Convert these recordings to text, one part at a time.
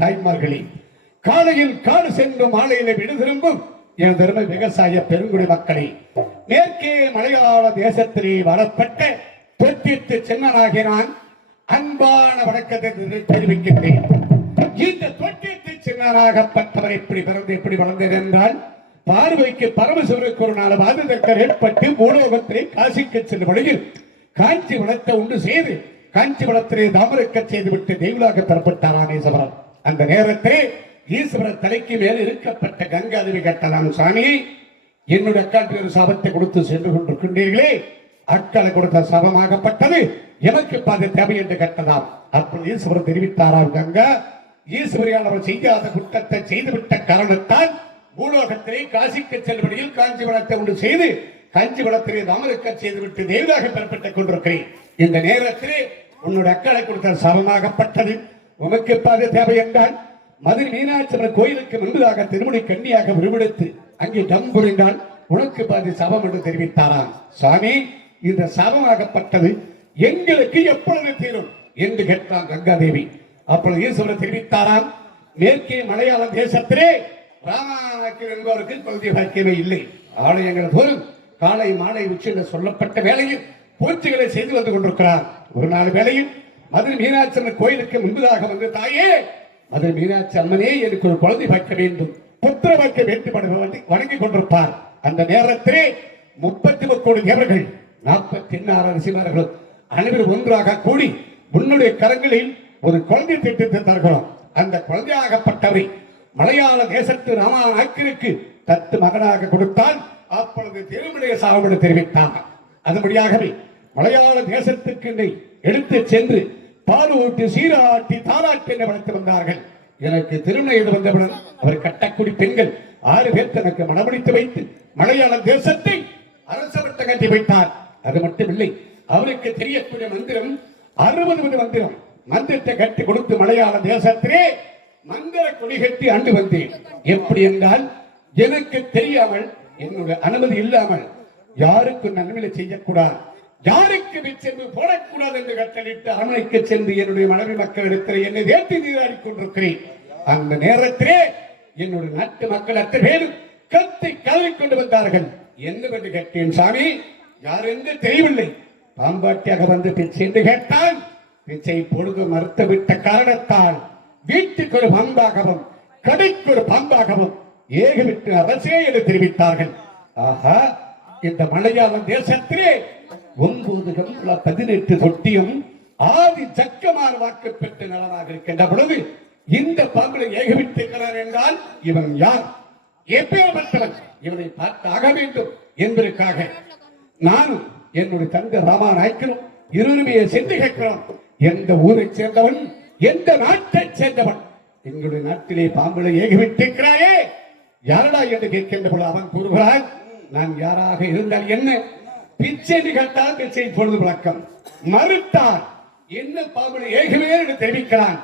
தாய்மார்களே, காலையில் காடு சென்று மாலையில வீடு திரும்பும் என் பெருமை விவசாய பெருங்குடி மக்களே, மேற்கே மலையாள தேசத்திலே வரப்பட்ட தொட்டித்து சின்னனாகிய நான் அன்பான வணக்கத்தை தெரிவிக்கின்றேன். இந்த தொட்டித்து சின்னனாகப்பட்டவர் எப்படி பிறந்து எப்படி வளர்ந்தது என்றால், பார்வைக்கு பரமசிவருக்கு ஒரு நாள் பாததற்கர் ஏற்பட்டு பூலோகத்திலே காசிக்கு செல்லும் வழியில் காஞ்சி வளத்தை உண்டு செய்து காஞ்சி வளத்திலே தாமரைக்க செய்துவிட்டு தெய்வலாக பெறப்பட்டாராம் ஈஸ்வரன். அந்த நேரத்திலே ஈஸ்வரர் தலைக்கு மேல் இருக்கப்பட்ட கங்காதேவி கேட்டலாம், சாமி என்னுடைய அக்காளுக்கு ஒரு சாபத்தை கொடுத்து சென்று கொண்டிருக்கின்றீர்களே, அக்காளை கொடுத்த சாபமாகப்பட்டது எமக்கு பாதை தேவை என்று கேட்டதாம். அப்பொழுது ஈஸ்வரர் தெரிவித்தாராம், கங்கா ஈஸ்வரியானவர் செய்யாத குற்றத்தை செய்துவிட்ட காரணத்தால் பூலோகத்திலே காசிக்கு செல்வடியில் காஞ்சி வளத்தை உண்டு செய்து காஞ்சி வளத்திலே தாமரைக்க செய்துவிட்டு தெய்வலாக பெறப்பட்டுக் கொண்டிருக்கிறேன். இந்த நேரத்திலே உன்னுடைய அக்காளை கொடுத்த சாபமாகப்பட்டது உமக்கு பாதை தேவை என்றால் மதுரை மீனாட்சி கோயிலுக்கு முன்பதாக திருமணி கண்ணியாக விருவெடுத்து அங்கே டம்புரிந்தால் உனக்கு பாதி சாபம் என்று தெரிவித்தாராம். சுவாமி இந்த சாபமாகப்பட்டது எங்களுக்கு எப்பொழுது தீரும் என்று கேட்டான் கங்காதேவி. அப்பொழுது ஈஸ்வரர் தெரிவித்தாராம், மேற்கே மலையாள தேசத்திலே ராமாயணம் என்பவருக்கு குழந்தை பாக்கியமே இல்லை. ஆலயங்கள் தோறும் காலை மாலை உச்சி என்று சொல்லப்பட்ட வேளையில் பூச்சிகளை செய்து வந்து கொண்டிருக்கிறார். ஒரு நாள் வேளையில் மதுரை மீனாட்சி அம்மன் கோயிலுக்கு முன்பதாக வந்து, தாயே மதுரை மீனாட்சி அம்மனே எனக்கு ஒரு குழந்தை பார்க்க வேண்டும், புத்திர பார்க்க வேண்டும் வணங்கி கொண்டிருப்பார். அந்த நேரத்திலே 30 கோடி தேவர்கள் 46 ரிஷிமார்களும் அனைவரும் ஒன்றாக கூடி உன்னுடைய கரங்களில் ஒரு குழந்தை திட்டத்தை தருகிறோம். அந்த குழந்தையாகப்பட்டவரை மலையாள தேசத்து ராமாநாயக்கருக்கு தத்து மகனாக கொடுத்தால் அப்பொழுது திருமண சாபம் தெரிவித்தார். அதுபடியாகவே மலையாள தேசத்துக்கு எடுத்து சென்று பால் ஊட்டி சீராட்டி தாராட்டி என்று வளர்த்து வந்தார்கள். எனக்கு திருமணம் வந்தவுடன் அவர் கட்டக்குடி பெண்கள் 6 பேர் தனக்கு மனமடித்து வைத்து மலையாள தேசத்தை அரசவட்ட கட்டி வைத்தார். அது மட்டுமில்லை, அவருக்கு தெரியக்கூடிய மந்திரம் 60 மந்திரம் மந்திரத்தை கட்டி கொடுத்து மலையாள தேசத்திலே மந்திர கொடி கட்டி ஆண்டு வந்தேன். எப்படி என்றால், எனக்கு தெரியாமல் என்னுடைய அனுமதி இல்லாமல் யாருக்கு நன்மையை செய்யக்கூடாது, யாருக்கு சென்று போடக்கூடாது என்று கட்டளிட்டு அரண்மனைக்கு சென்று என்னுடைய மனைவி மக்களிடத்தில் என்னை வேட்டி நீராடி கொண்டிருக்கிறேன். அந்த நேரத்திலே என்னுடைய நாட்டு மக்கள் அத்தனை பேரும் கத்தை கலவி கொண்டு வந்தார்கள். என்னவென்று கேட்டேன், சாமி யார் என்று தெரியவில்லை, பாம்பாட்டியாக வந்து பிச்சை என்று கேட்டால் பிச்சை பொழுது மறுத்துவிட்ட காரணத்தால் வீட்டுக்கு ஒரு பாம்பாகவும் கடைக்கு ஒரு பாம்பாகவும் ஏகவிட்டு அரசே என்று தெரிவித்தார்கள். ஆஹா, இந்த மலையாள தேசத்திலே 9 கம்பள 18 தொட்டியும் ஆதி சக்கமார் வாக்கு பெற்ற நிலமாக இருக்கின்ற பொழுது இந்த பாம்பளை ஏகவிட்டிருக்கிறார் என்றால் இவன் யார், எப்பேற்பட்டவன், இவனை பார்த்தாக வேண்டும் என்பதற்காக நானும் என்னுடைய தந்தை ராமாநாயக்கரும் இருவருமே சென்று கேட்கிறோம். எந்த ஊரை சேர்ந்தவன், எந்த நாட்டை சேர்ந்தவன், எங்களுடைய நாட்டிலே பாம்பளை ஏகவிட்டிருக்கிறாயே யாரடா என்று கேட்கின்ற பொழுது அவன் கூறுகிறான், நான் யாராக இருந்தால் என்ன, பிச்சை நிகழ்த்தால் பிச்சை பொழுது வழக்கம், மறுத்தார் என்ன பாம்பளை ஏகவே என்று தெரிவிக்கிறான்.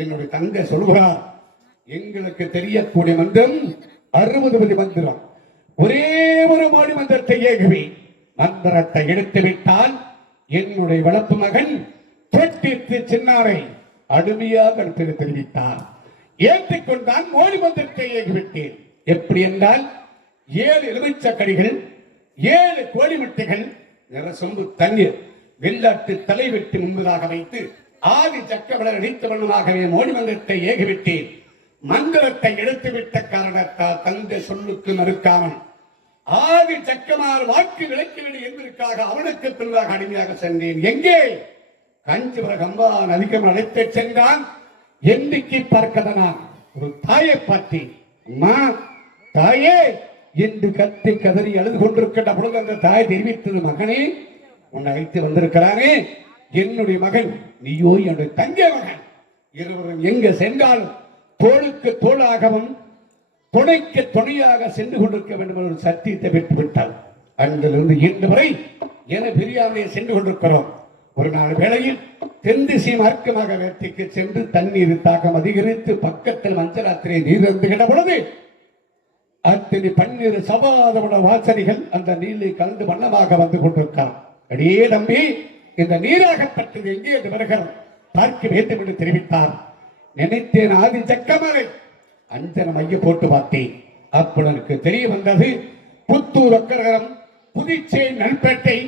என்னுடைய தந்தை சொல்கிறார், எங்களுக்கு தெரியக்கூடிய மந்திரம் 60 மந்திரம், ஒரே ஒரு மோடி மந்திரத்தை ஏகவே மந்திரத்தை எடுத்து விட்டால் என்னுடைய வளர்ப்பு மகன் தொட்டித்து சின்னாரை அடிமையாக தெரிவித்தார். ஏற்றுக்கொண்டான், மோடி மந்திரத்தை ஏகிவிட்டேன். எப்படி என்றால் 7 எலுமிச்சக்கடிகள், 7 கோழி முட்டைகள், நிறசொம்பு தண்ணீர், வெள்ளாட்டு தலை வெட்டி முன்பதாக வைத்து ஆதி சக்கவளர் அடித்த வண்ணமாகவே மோடி மந்திரத்தை ஏகிவிட்டேன். மந்திரத்தை எடுத்துவிட்ட காரணத்தால் தந்தை சொல்லுக்கு மறுக்காமல் ஆதி சக்கமார் வாக்கு விளக்க வேண்டும் என்பதற்காக அவனுக்கு பின்பாக அடிமையாக சென்றேன். எங்கே? காஞ்சிபுரம் கம்பா நதிக்கம் அழைத்து சென்றான். எண்ணிக்கை பார்க்கதனான் ஒரு தாயை பார்த்து, அம்மா தாயே என்று கத்தி கதறி அழுது கொண்டிருக்கின்ற பொழுது அந்த தாய் தெரிவித்தது, மகனே உன்னை அழைத்து வந்திருக்கிறானே என்னுடைய மகன், நீயோ என்னுடைய தங்கை மகன், இருவரும் எங்க சென்றாலும் தோளுக்கு தோளாகவும் துணைக்கு துணையாக சென்று கொண்டிருக்க வேண்டும் என்ற ஒரு சத்தியத்தை பெற்றுவிட்டால் அங்கிலிருந்து இன்று வரை என பிரியாமையை சென்று கொண்டிருக்கிறோம். ஒரு நாள் வேளையில் தென் திசை மார்க்கமாக வேட்டைக்கு சென்று தண்ணீர் தாக்கம் அதிகரித்து பக்கத்தில் மஞ்சளாத்திரை நீர் இருந்துகின்ற பொழுது அத்தனை பன்னீர் சபாதமுட வாசனைகள் அந்த நீரில் கலந்து வண்ணமாக வந்து கொண்டிருக்கிறார். அடியே நம்பி இந்த நீராகப்பட்டது எங்கே என்று வருகிறார் பார்க்க வேண்டும் என்று தெரிவித்தார். நினைத்தேன் ஆதி சக்கமரை அஞ்சன மைய போட்டு பார்த்தேன். அப்பொழுது எனக்கு தெரிய வந்தது, புத்தூர் ஒக்கரகரம், புதுச்சேரி நல்பேட்டை,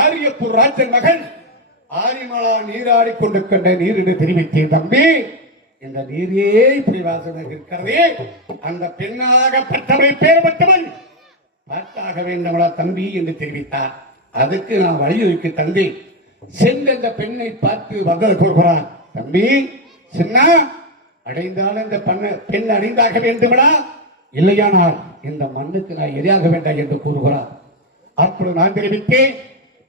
ஆரியப்பூர் ராஜன் மகன் ஆரிமலா நீராடி கொண்டிருக்கின்ற நீர் என்று தெரிவித்தேன். தம்பி இந்த நீரே இப்படி வாசனை இருக்கிறதே, அந்த பெண்ணாகப்பட்டவை பேர்பட்டவன் பார்த்தாக வேண்டுமடா தம்பி என்று தெரிவித்தார். அதுக்கு நான் வழியொதுக்கி தந்தேன். சென்று அந்த பெண்ணை பார்த்து வந்தது கூறுகிறார், தம்பி சின்ன அடைந்தால் இந்த பெண் அடைந்தாக வேண்டுமடா, இல்லையானால் இந்த மண்ணுக்கு நான் எரியாக வேண்டாம் என்று கூறுகிறார். அப்பொழுது நான் தெரிவித்தேன்,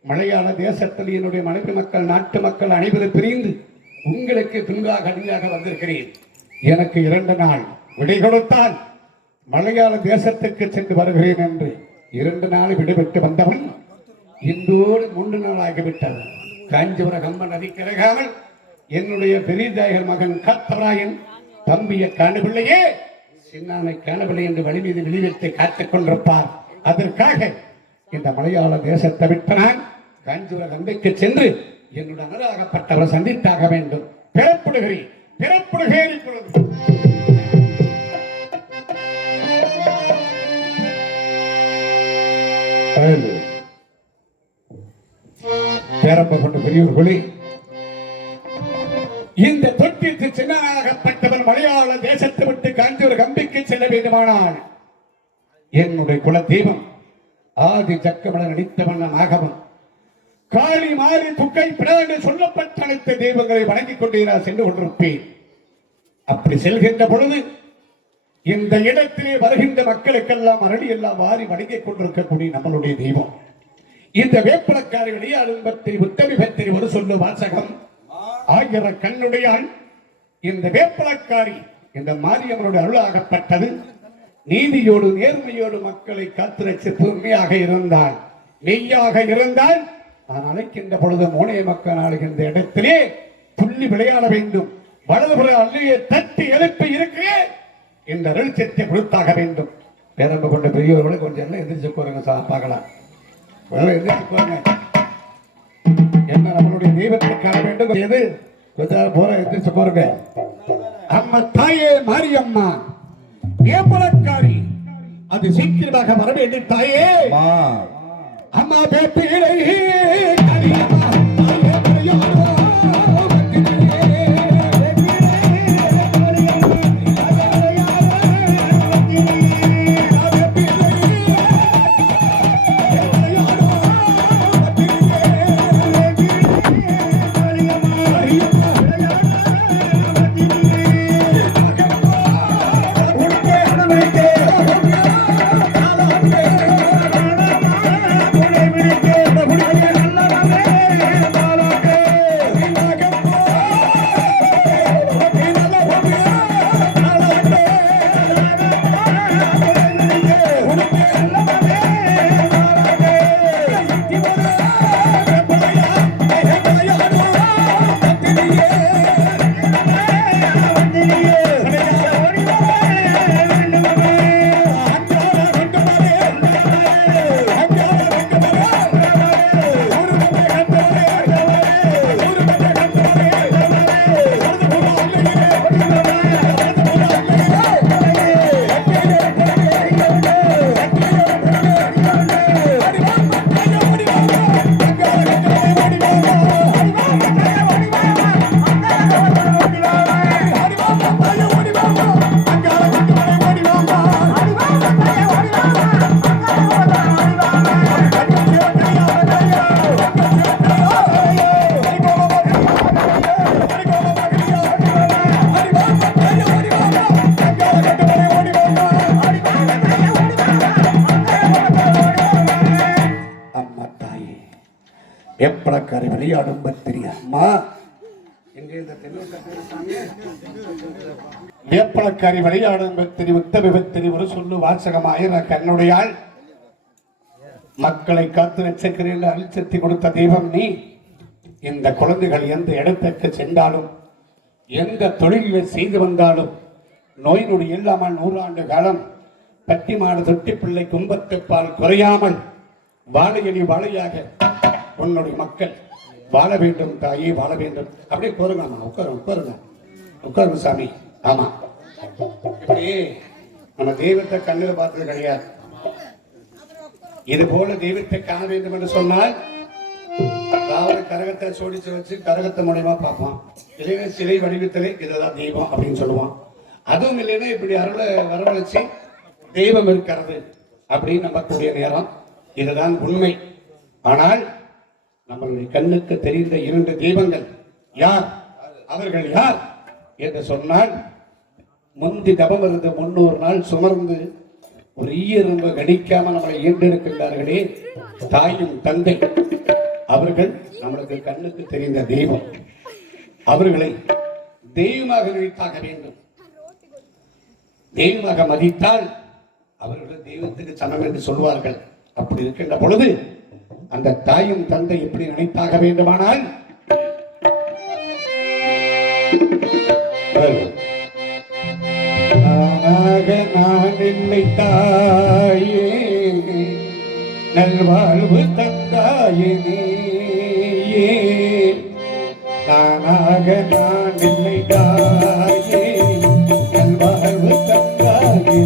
மலையாள தேசத்தில் என்னுடைய மனைவி மக்கள், நாட்டு மக்கள் அனைவரும் பிரிந்து உங்களுக்கு பின்பாக அடிமையாக வந்திருக்கிறேன். எனக்கு 2 நாள் விடை கொடுத்தால் மலையாள தேசத்துக்கு சென்று வருகிறேன் என்று 2 நாள் விடுபட்டு வந்தவன் இன்றோடு 3 நாள் ஆகிவிட்டது. காஞ்சிபுர கம்ப நதி கிடக்காமல் என்னுடைய பெரியதாயகர் மகன் கத்தவராயன் தம்பிய காணவில்லையே, சின்னானை காணவில்லை என்று வழி மீது வெளிவெத்தை காத்துக் கொண்டிருப்பார். அதற்காக இந்த மலையாள தேசத்தை விட்டு நான் காஞ்சிபுர கம்பைக்கு சென்று என்னுடைய அனராகப்பட்டவரை சந்தித்தாக வேண்டும். பிறப்படுகிறேன் இப்பொழுது. பேரம்ப கொண்ட பெரியவர்களே, இந்த தொட்டிற்கு சின்னனாகப்பட்டவன் மலையாள தேசத்தை விட்டு காஞ்சிபுர கம்பிக்கு செல்ல வேண்டுமானால் என்னுடைய குல தெய்வம் ஆதி சக்கமலர் நடித்தவன் ஆகவன் காளி மாறி துக்கை பிராண்டு சொல்லப்பட்ட அனைத்து தெய்வங்களை வணங்கிக் கொண்டே நான் சென்று கொண்டிருப்பேன். அப்படி செல்கின்ற பொழுது இந்த இடத்திலே வருகின்ற மக்களுக்கெல்லாம் அரளி எல்லாம் வாரி வணங்கிக் கொண்டிருக்கக்கூடிய நம்மளுடைய தெய்வம் இந்த வேப்பலக்காரி வெளியாடும் பத்திரி உத்தமி பத்திரி ஒரு சொல்லு வாசகம் ஆகிற கண்ணுடையாள் இந்த வேப்பலக்காரி இந்த மாரியம்மனுடைய அருளாகப்பட்டது. நீதியோடு நேர்மையோடு மக்களை காத்துரைச்சு தூய்மையாக இருந்தால், மெய்யாக இருந்தால் நான் அழைக்கின்ற பொழுது மோனைய மக்கள் ஆளுகின்ற இடத்திலே துள்ளி விளையாட வேண்டும். வலதுபுற அல்லையே தட்டி எழுப்பி இருக்கிறேன் இந்த அருள்சத்தை கொடுத்தாக வேண்டும். பேரம்பு கொண்ட பெரியவர்களை கொஞ்சம் எல்லாம் எந்திரிச்சு போறங்க பார்க்கலாம். எந்திரிச்சு என்ன நம்மளுடைய தெய்வத்திற்காக வேண்டும். எது கொஞ்சம் போற எந்திரிச்சு போறங்க. அம்மா தாயே மாரியம்மா வேப்பலக்காரி அது சீக்கிரமாக வர வேண்டும். தாயே அம்மா பேப்பிலை வேப்பளக்காரி விளையாடும் பத்திரி அம்மா வேப்பளக்காரி விளையாடும் பத்திரி உத்தம பத்திரி ஒரு சொல்லு வாசகமாயிர கண்ணுடையாள் மக்களை காத்து நட்சத்திர அழிச்சத்தி கொடுத்த தெய்வம் நீ. இந்த குழந்தைகள் எந்த இடத்திற்கு சென்றாலும் எந்த தொழிலை செய்து வந்தாலும் நோய் நொடி இல்லாமல் 100 ஆண்டு காலம் பட்டிமாடு தொட்டி பிள்ளை கும்பத்துப்பால் குறையாமல் வாழையடி வாழையாக உன்னுடைய மக்கள் வாழ வேண்டும் தாயே, வாழ வேண்டும். அப்படியே கோருங்க, உட்காருங்க சாமி. ஆமா, இப்படி நம்ம தெய்வத்தை கண்ணில் பார்த்தது கிடையாது. இது போல தெய்வத்தை காண வேண்டும் என்று சொன்னால் அதாவது கரகத்தை சோடிச்சு வச்சு கரகத்தை மூலமா பார்ப்பான். இல்லைன்னா சிலை வடிவத்திலே இதுதான் தெய்வம் அப்படின்னு சொல்லுவான். அதுவும் இல்லைன்னா இப்படி அருளை வரவழைச்சு தெய்வம் இருக்கிறது அப்படின்னு நம்பக்கூடிய நேரம் இதுதான் உண்மை. ஆனால் நம்மளுடைய கண்ணுக்கு தெரிந்த 2 தெய்வங்கள் யார், அவர்கள் யார் என்று சொன்னால், முந்தி தபம் இருந்து 300 நாள் சுமர்ந்து ஒரு ஈயரும்பு கடிக்காம நம்மளை ஈண்டெடுக்கின்றார்களே தாயும் தந்தை, அவர்கள் நம்மளுக்கு கண்ணுக்கு தெரிந்த தெய்வம். அவர்களை தெய்வமாக நினைத்தாக வேண்டும். தெய்வமாக மதித்தால் அவர்கள் தெய்வத்துக்கு சமம் என்று சொல்வார்கள். அப்படி இருக்கின்ற பொழுது அந்த தாயும் தந்தை எப்படி நினைத்தாக வேண்டுமானால் நான் என்னை தாயே நல்வாழ்வு தந்தாயே நானாக நான் என்னை தாயே நல்வாழ்வு தந்தாயே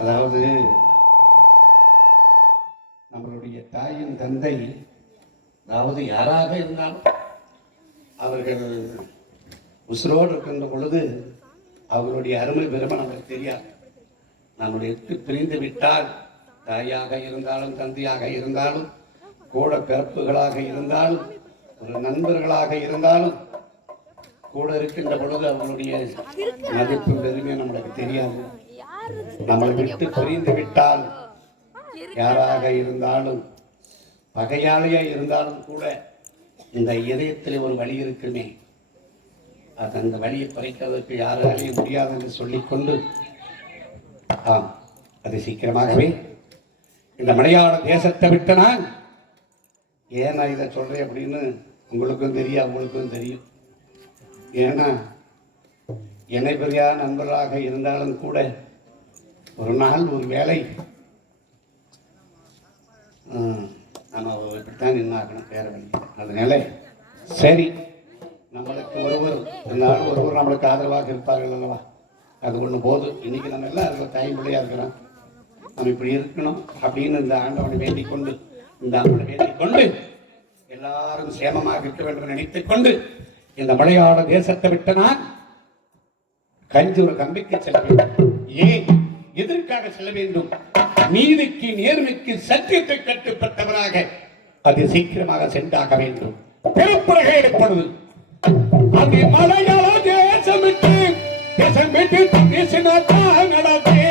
அதாவது நம்மளுடைய தாயின் தந்தை, அதாவது யாராக இருந்தாலும் அவர்கள் உசுரோடு இருக்கின்ற பொழுது அவர்களுடைய அருமை பெருமை நமக்கு தெரியாது. நம்முடைய பிரிந்து விட்டால் தாயாக இருந்தாலும் தந்தையாக இருந்தாலும் கூட பிறப்புகளாக இருந்தாலும் ஒரு நண்பர்களாக இருந்தாலும் கூட இருக்கின்ற பொழுது அவர்களுடைய மதிப்பு பெருமை நம்மளுக்கு தெரியாது. நம்மளை விட்டு பிரிந்து விட்டால் யாராக இருந்தாலும் பகையாளியா இருந்தாலும் கூட இந்த இதயத்தில் ஒரு வழி இருக்குமே, அது அந்த வழியை பறிக்கிறதுக்கு யாராலையும் முடியாது என்று சொல்லிக்கொண்டு ஆம், அது சீக்கிரமாகவே இந்த மலையாள தேசத்தை விட்டு நான் ஏன் நான் இதை சொல்றேன் அப்படின்னு உங்களுக்கும் தெரியும், அவங்களுக்கும் தெரியும். ஏன்னா என்னை பெரியா நண்பராக இருந்தாலும் கூட ஒரு நாள் ஒரு வேலை நம்ம இப்படித்தான் நின்னாகணும், வேற வழி. அதனால சரி, நம்மளுக்கு ஒருவர் இருந்தாலும் ஒருவர் நம்மளுக்கு ஆதரவாக இருப்பார்கள் அல்லவா, அது ஒன்று போதும். இன்னைக்கு நம்ம எல்லாம் அதில் தாய் பிள்ளையா இருக்கிறோம், நம்ம இப்படி இருக்கணும் அப்படின்னு இந்த ஆண்டவனை வேண்டிக் கொண்டு எல்லாரும் சேமமாக இருக்க வேண்டும் நினைத்துக் கொண்டு இந்த மலையாள தேசத்தை விட்டு நான் கஞ்சூர் கம்பிக்கு செல்ல வேண்டும். ஏன், எதற்காக செல்ல வேண்டும்? நீதிக்கு நேர்மைக்கு சத்தியத்தை கட்டுப்பட்டவராக அது சீக்கிரமாக சென்றாக வேண்டும். பெருப்புறகை ஏற்படுது. அது மலையாள தேசம் விட்டு பேசினாத்தான் நடந்தே.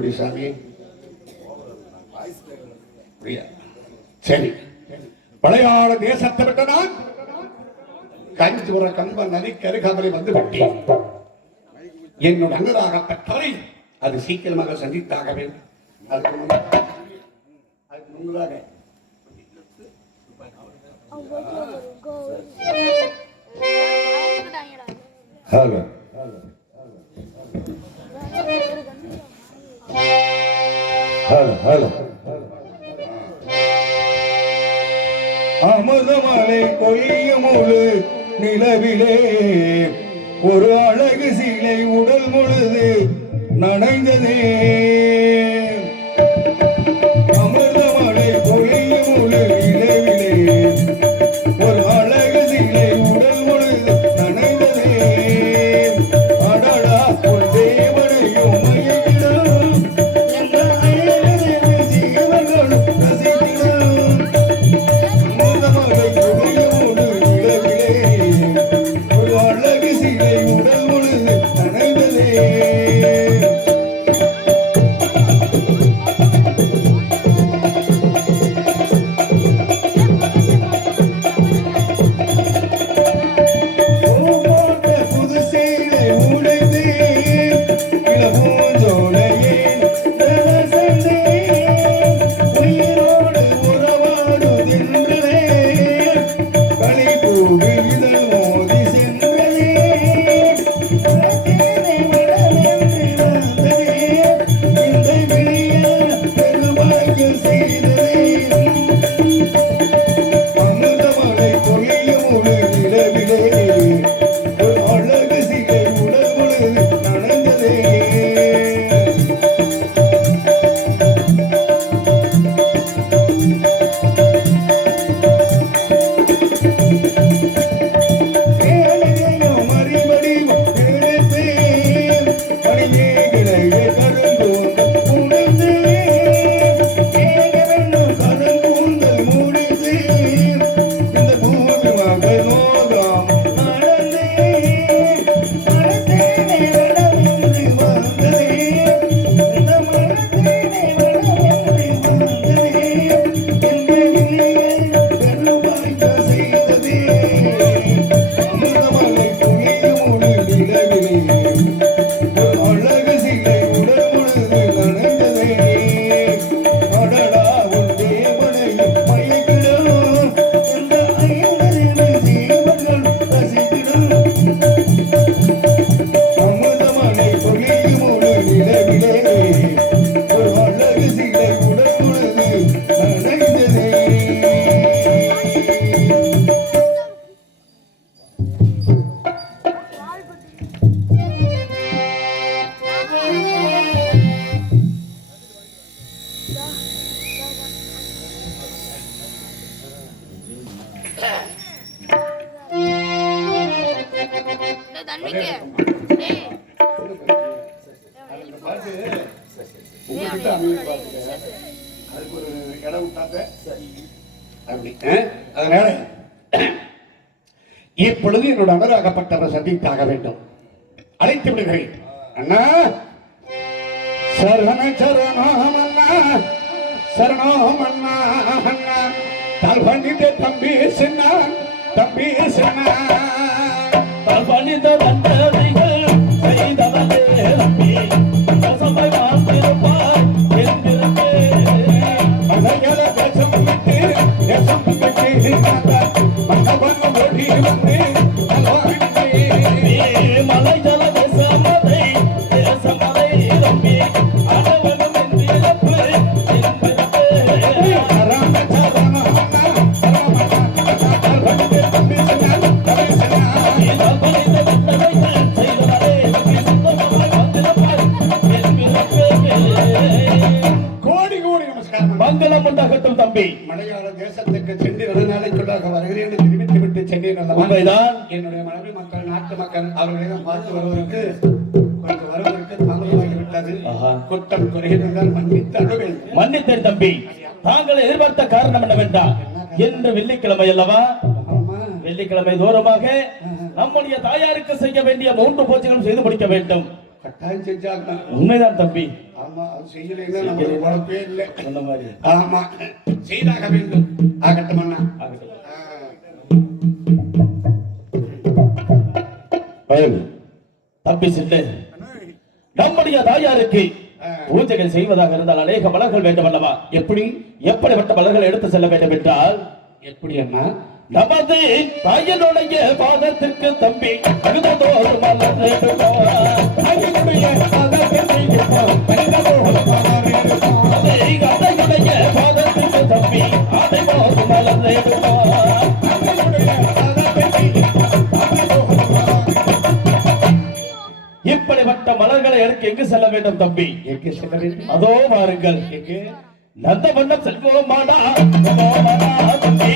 எப்படி சாமி? சரி, மலையாள தேசத்தை விட்ட நான் கஞ்சூர கம்ப நதிக்கு அருகாமலை வந்து விட்டேன். என்னோட அங்கராகப்பட்டவரை அது சீக்கிரமாக சந்தித்தாக வேண்டும். அதுக்கு முன்னதாக ஹலோ ஹலோ ஹலோ அமுதமலை பொய்யும் முழு நிலவிலே ஒரு அழகு சீலை உடல் முழுது நனைந்ததே. அமிர்தமலை பொய்யும் முழு நிலவிலே ஒரு அழகு சீலை உடல் முழுது நனைந்ததே. அடடா உன் தேவனையும் மயக்கிடும் என்ற ஜீவர்களும் ரசித்திடும். அமுதமலை பொய்யும் முழு நிலவிலே ஒரு அழகு சீலை உடல் முழுது நனைந்ததே. அதுக்கு ஒரு இடம் விட்டாங்க. அதனால இப்பொழுது என்னோட அமராகப்பட்டவர் சந்தித்தாக வேண்டும். அழைத்து விடுகிறேன். அண்ணா சரண சரணம் அண்ணா, சரணம் அண்ணா அண்ணா. தாழ்வணிந்த தம்பி சின்ன, தம்பி சின்ன. தாழ்வணிந்த வந்தவைகள் செய்தவனே தம்பி பசமை வாழ்ந்திருப்பார் என்றிருப்பே. மலையாள தேசம் விட்டு தேசம் விட்டு மன்னவன் ஓடி வந்து மலையாள தேசமதை தேசமதை தம்பி அடவனும் என்றிருப்பு என்றிருப்பே. மங்களம் உண்டாகட்டும் தம்பி. மலையாள தேசத்துக்கு சென்று 2 நாளைக்குள்ளாக வருகிறேன் என்று தெரிவித்துவிட்டு சென்றேன். உண்மைதான். என்னுடைய மனைவி மக்கள், நாட்டு மக்கள் அவர்களை பார்த்து வருவதற்கு கொஞ்சம் வருவதற்கு தாமதமாகிவிட்டது. குற்றம் குறைந்தால் மன்னித்து அழுவேன். மன்னித்தேன் தம்பி. தாங்கள் எதிர்பார்த்த காரணம் என்னவென்றால், இன்று வெள்ளிக்கிழமை அல்லவா? வெள்ளிக்கிழமை தூரமாக நம்முடைய தாயாருக்கு செய்ய வேண்டிய 3 பூஜைகளும் செய்து முடிக்க வேண்டும். கட்டாயம் செஞ்சாங்க. உண்மைதான் தம்பி. ஆமா அது செய்யலைன்னா நமக்கு உழைப்பே இல்லை. சொன்ன மாதிரி ஆமா செய்தாக வேண்டும். ஆகட்டும் அண்ணா. தம்பி சிட்டு, நம்முடைய தாயாருக்கு பூஜைகள் செய்வதாக இருந்தால் அநேக மலர்கள் வேண்டும் அல்லவா? எப்படிப்பட்ட மலர்கள் எடுத்து செல்ல வேண்டும் என்றால், எப்படி அண்ணா? நமது தாயினுடைய பாதத்திற்கு தம்பி அழுததோர் மலர் வேண்டுமா? தாயினுடைய பாதத்திற்கு தம்பி அழுததோர் மலர் வேண்டுமா? இப்படிப்பட்ட மலர்களை எடுக்க எங்கு செல்ல வேண்டும் தம்பி? எங்கே செல்ல வேண்டும்? அதோ வாருங்கள். எங்கே? நந்தவண்ணம் செல்வோமாடா தம்பி,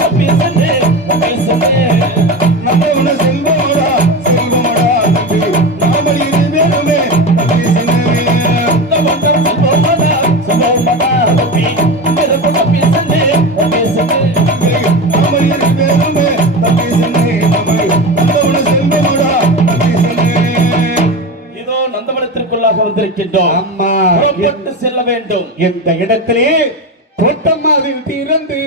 தம்பி சென்று நந்தவண்ணம் செல்வோமாடா தம்பி, நாமடி வேணுமே தம்பி சென்று. நந்தவண்ணம் செல்வோமாடா தம்பி, தம்பி சென்று நாமடி வேணுமே தம்பி சென்று. நந்தவண்ணம் செல்வோமாடா தம்பி சென்று. இதோ நந்தவனத்திற்குள்ளாக வந்திருக்கின்றோம். அம்மா புறப்பட்டு செல்ல வேண்டும். இந்த இடத்திலே தோட்டமாதில் திறந்து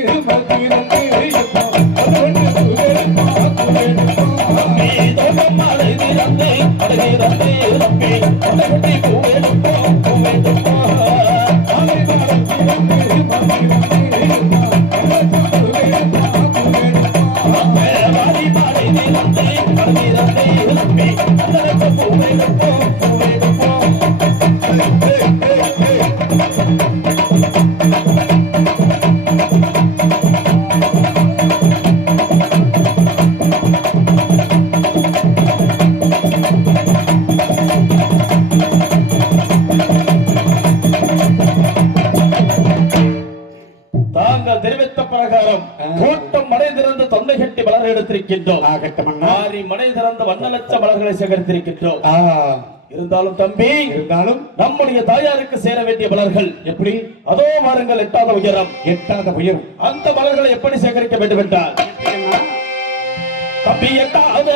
தாங்கள் தெரிவித்த பிரகாரம் கூட்டம் மனை திறந்து தொண்டை கட்டி மலர் எடுத்திருக்கின்றோம். மாறி மனை திறந்த வண்ணலட்ச மலர்களை சேகரித்திருக்கின்றோம். இருந்தாலும் தம்பி, நம்முடைய தாயாருக்கு சேர வேண்டிய மலர்கள் எப்படி? அதோ வாருங்கள், எட்டாத உயரம். அந்த மலர்களை எப்படி சேகரிக்க வேண்டும் என்றால், தம்பி எட்டாத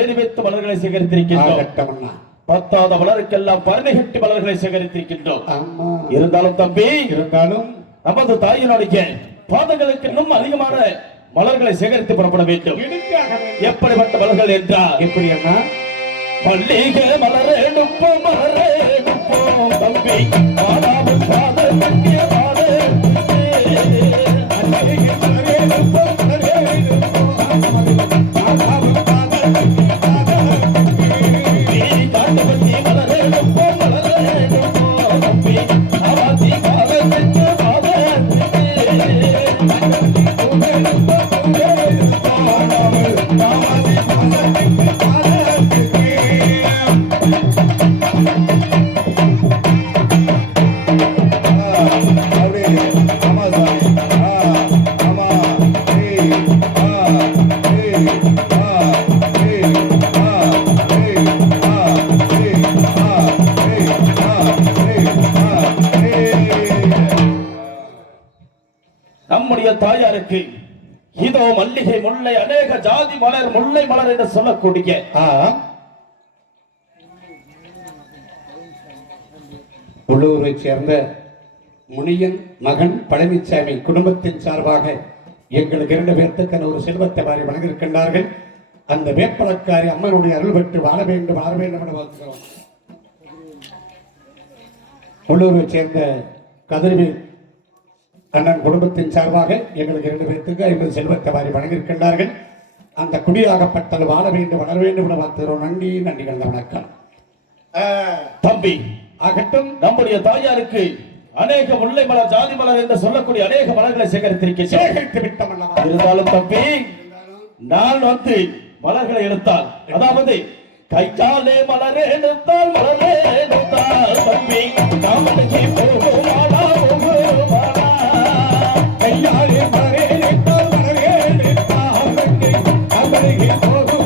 ஏறி வைத்து மலர்களை சேகரித்திருக்கின்றோம். பத்தாவது மலருக்கெல்லாம் பரணி கட்டி மலர்களை சேகரித்திருக்கின்றோம். இருந்தாலும் தம்பி, நமது தாயினுடைய பாதங்களுக்கு இன்னும் அதிகமான மலர்களை சேகரித்து புறப்பட வேண்டும். எப்படிப்பட்ட மலர்கள் என்றால், எப்படி அண்ணா? மல்லிகை மலரே நுப்பம் மலரே நுப்பம் தம்பி, பாதாவும் பாதம் கட்டிய பாதம் மல்லிகை மலரே நுப்பம் மலரே நுப்பம் பாதாவும் பாதம் கட்டிய பாதம் காட்டுவத்தி மலரே நுப்பம் மலரே நுப்பம் தம்பி, ஆவாத்தி பாதம் கட்டிய பாதம் நம்முடைய தாயாருக்கு இதோ மல்லிகை முல்லை அநேக ஜாதி மலர் முல்லை மலர் என்று சொல்லக்கூடிய உள்ளூரை சேர்ந்த முனியன் மகன் பழனிசாமி குடும்பத்தின் சார்பாக எங்களுக்கு 2 பேர்த்துக்கான ஒரு செல்வத்தை வாரி வழங்கியிருக்கின்றார்கள். அந்த வேப்பலக்காரி அம்மனுடைய அருள் பெற்று வாழ வேண்டும் என வாழ்த்துகிறோம். உள்ளூரை சேர்ந்த கதிர்வேல் அண்ணன் குடும்பத்தின் சார்பாக எங்களுக்கு 2 பேருக்கு 50 செல்வத்தை வாரி வழங்கியிருக்கின்றார்கள். அந்த குடியாகப்பட்டது வாழ வேண்டும் வளர வேண்டும் என வாழ்த்துகிறோம். நன்றி கலந்த வணக்கம். தம்பி ஆகட்டும், நம்முடைய தாயாருக்கு அநேக முல்லை மலர் ஜாதி மலர் என்று சொல்லக்கூடிய அநேக மலர்களை சேகரித்து விட்டோம். இருந்தாலும் தம்பி நான் மலர்களை எடுத்தால், அதாவது கையாலே மலர் எடுத்தால் தம்பி காமனுக்கு போகுமாடா கையாலே மலர் எடுத்தால் காமனுக்கு போகும்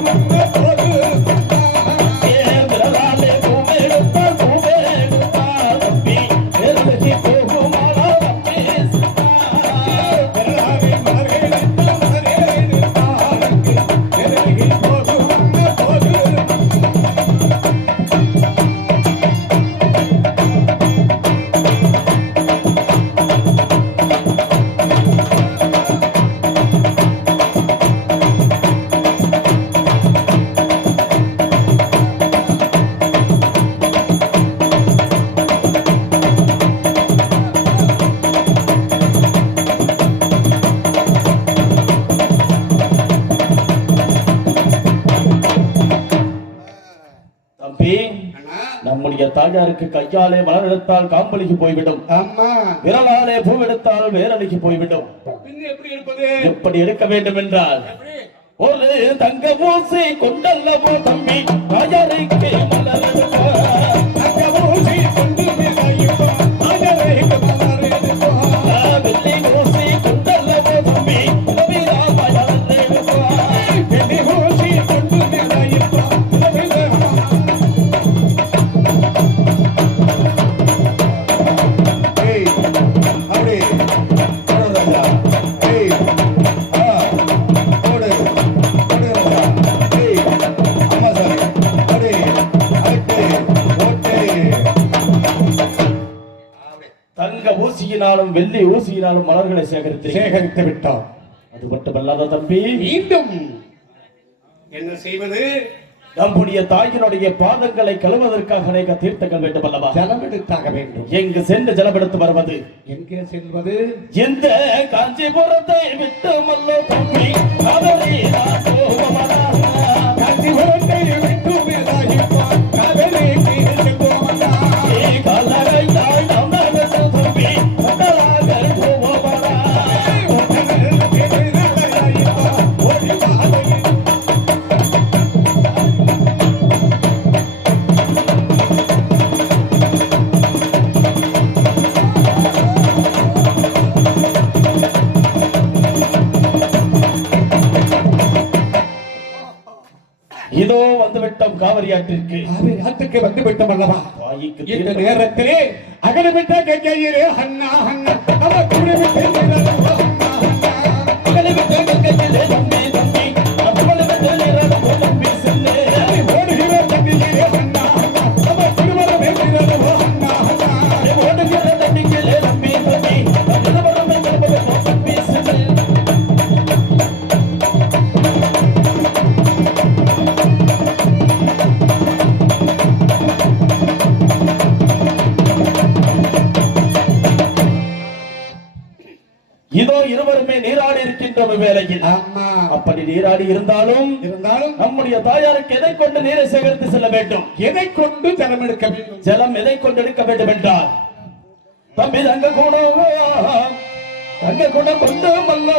நம்முடைய தாயாருக்கு கையாலே மலர் எடுத்தால் காம்பளிக்கு போய்விடும், விரலாலே பூவெடுத்தால் வேரலிக்கு போய்விடும். எப்படி எடுக்க வேண்டும் என்றால், ஒரு தங்க ஊசி கொண்டல்லவோ தம்பி தாயாருக்கு மலர் தங்க ஊசி கொண்டு வெள்ளி ஊசி கொண்டல்லவோ தம்பி வெள்ளி ஊசியினாலும் மலர்களை சேகரித்து விட்டோம். அது மட்டுமல்லாத தம்பி, மீண்டும் என்ன செய்வது? நம்முடைய தாயினுடைய பாதங்களை கழுவதற்காக அநேக தீர்த்தங்கள் வேண்டும் அல்லவா? ஜலம் எடுத்தாக வேண்டும். எங்கு சென்று ஜலம் எடுத்து வருவது? எங்கே செல்வது? எந்த காஞ்சிபுரத்தை விட்டு மல்லோ தம்பி காஞ்சிபுரத்தை விட்டு இதோ வந்துவிட்டோம் காவிரி ஆற்றுக்கு வந்துவிட்டோம் அல்லவா? இந்த நேரத்திலே அகலவிட்ட கையிலே அண்ணா அண்ணா இதோ இருவருமே நீராடி இருக்கின்ற வேளையில், அப்படி நீராடி இருந்தாலும் நம்முடைய தாயாருக்கு எதை கொண்டு நீரை சேகரித்து செல்ல வேண்டும்? எதை கொண்டு ஜலம் எடுக்க வேண்டும்? ஜலம் எதை கொண்டு எடுக்க வேண்டும் என்றால், தம்பி தங்க கூட கொண்டு மல்லோ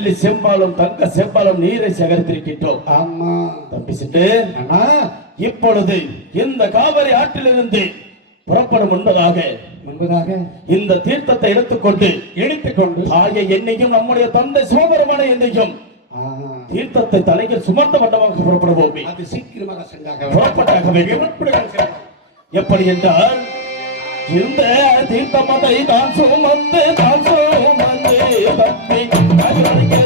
வெள்ளி செம்பாலும் தங்க செம்பாலும் நீரை சேகரித்திருக்கின்றோம். ஆமா தம்பி சிட்டு, அண்ணா இப்பொழுது இந்த காவிரி ஆற்றிலிருந்து புறப்படும் முன்பதாக இந்த தீர்த்தத்தை எடுத்துக்கொண்டு தாயை என்னையும் நம்முடைய தந்தை சிவபெருமான என்னையும் தீர்த்தத்தை தலையில் சுமந்த வண்ணமாக புறப்படுவோமே. அது சீக்கிரமாக புறப்பட்டாக வேண்டும். எப்படி என்றால் இந்த தீர்த்தமதை தான் சுமந்து தப்பி திருவடியை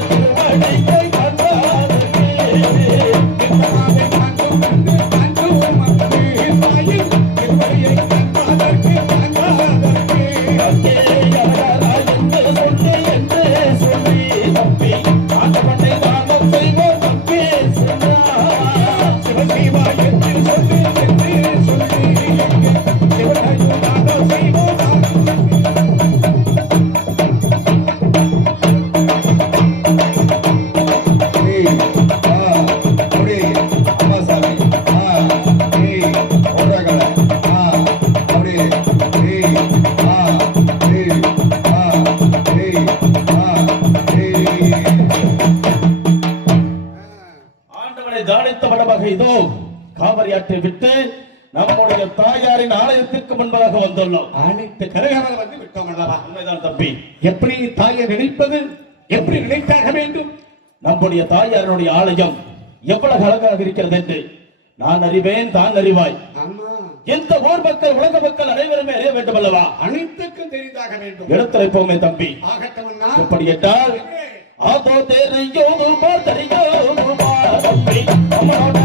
இதோ காவிரி ஆற்றை விட்டு நம்முடைய தாயாரின் ஆலயத்திற்கு முன்பாக வந்துள்ளோம். அனைத்து கரையாக வந்து விட்டோம் அல்லவா? உண்மைதான் தம்பி. எப்படி தாயை நினைப்பது, எப்படி நினைத்தாக வேண்டும்? நம்முடைய தாயாரினுடைய ஆலயம் எவ்வளவு அழகாக இருக்கிறது என்று நான் அறிவேன், தான் அறிவாய். எந்த ஊர் மக்கள், உலக மக்கள் அனைவருமே அறிய வேண்டும் அல்லவா? அனைத்துக்கும் தெரிந்தாக வேண்டும். எடுத்துரைப்போமே தம்பி. எப்படி என்றால் அதோ தெரியோது தம்பி நம்மளோட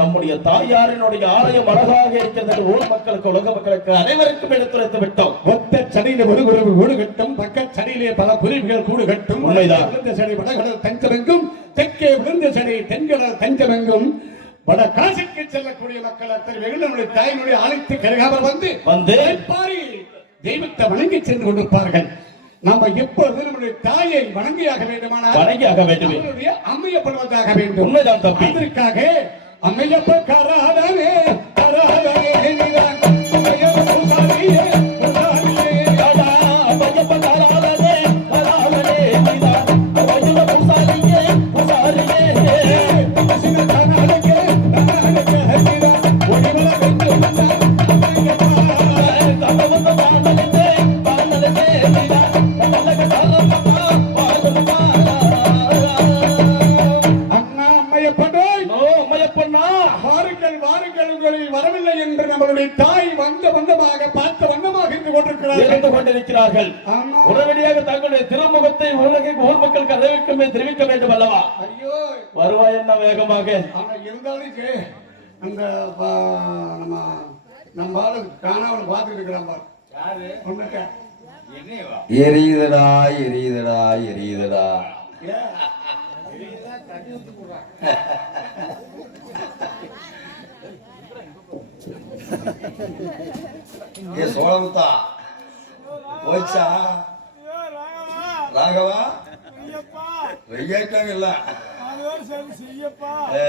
நம்முடைய தாயாரினுடைய ஆலயம் அழகாக இருக்கிறது. ஊர் மக்களுக்கு, உலக மக்களுக்கு அனைவருக்கும் எடுத்துரைத்து விட்டோம். ஒத்த சடையில ஒரு குருவி கூடு கட்டும், பக்க சடையிலே பல குருவிகள் கூடு கட்டும். விழுந்த சடை வடகடல் தஞ்சமெங்கும், தெற்கே விழுந்த சடை தென்கடல் தஞ்சமெங்கும். வட காசிக்கு செல்லக்கூடிய மக்கள் அத்தனை வெகு நம்முடைய தாயினுடைய ஆலயத்து கருகாமல் வந்து பாரி தெய்வத்தை வணங்கி சென்று கொண்டிருப்பார்கள். நாம எப்பொழுது நம்முடைய தாயை வணங்கியாக வேண்டுமானால் வணங்கியாக வேண்டும், அம்மையப்படுவதாக வேண்டும். உண்மைதான் தம்பி. அதற்காக அம்மையப்ப கராதே கராதே நீதான் அம்மையப்ப பூசாரியே பூசாரியே கடா அம்மையப்ப கராதே கராதே நீதான் அம்மையப்ப பூசாரியே பூசாரியே சின்ன கனாலக்கே கனாலக்கே நீதான் ஒளிமல வெஞ்சு அம்மையப்ப கமலத பாடலே பாடலே நீதான் கமலக தாரப்பா பாடப்பா அண்ணா அம்மையப்படோ வாருங்கள் வாருங்கள், உங்களை வரவில்லை என்று நம்மளுடைய தாய் வந்தமாக பார்த்த வண்ணமாக இருந்து கொண்டிருக்கிறார்கள். உடனடியாக தங்களுடைய திருமுகத்தை உலகிற்கு ஊர் மக்களுக்கு அறிவிக்கமே தெரிவிக்க வேண்டும் அல்லவா? ஐயோ வருவாய் என்ன வேகமாக இருந்தாலும் அந்த நம்ம காணாமல் பார்த்துட்டு இருக்கிறான். எரியுதடா எரியுதடா எரியுதடா. ஏ சோழமுத்தா போச்சா ராகவா வெய்யாட்டாங்க இல்ல அதான் சரி செய்யப்பா ஏ.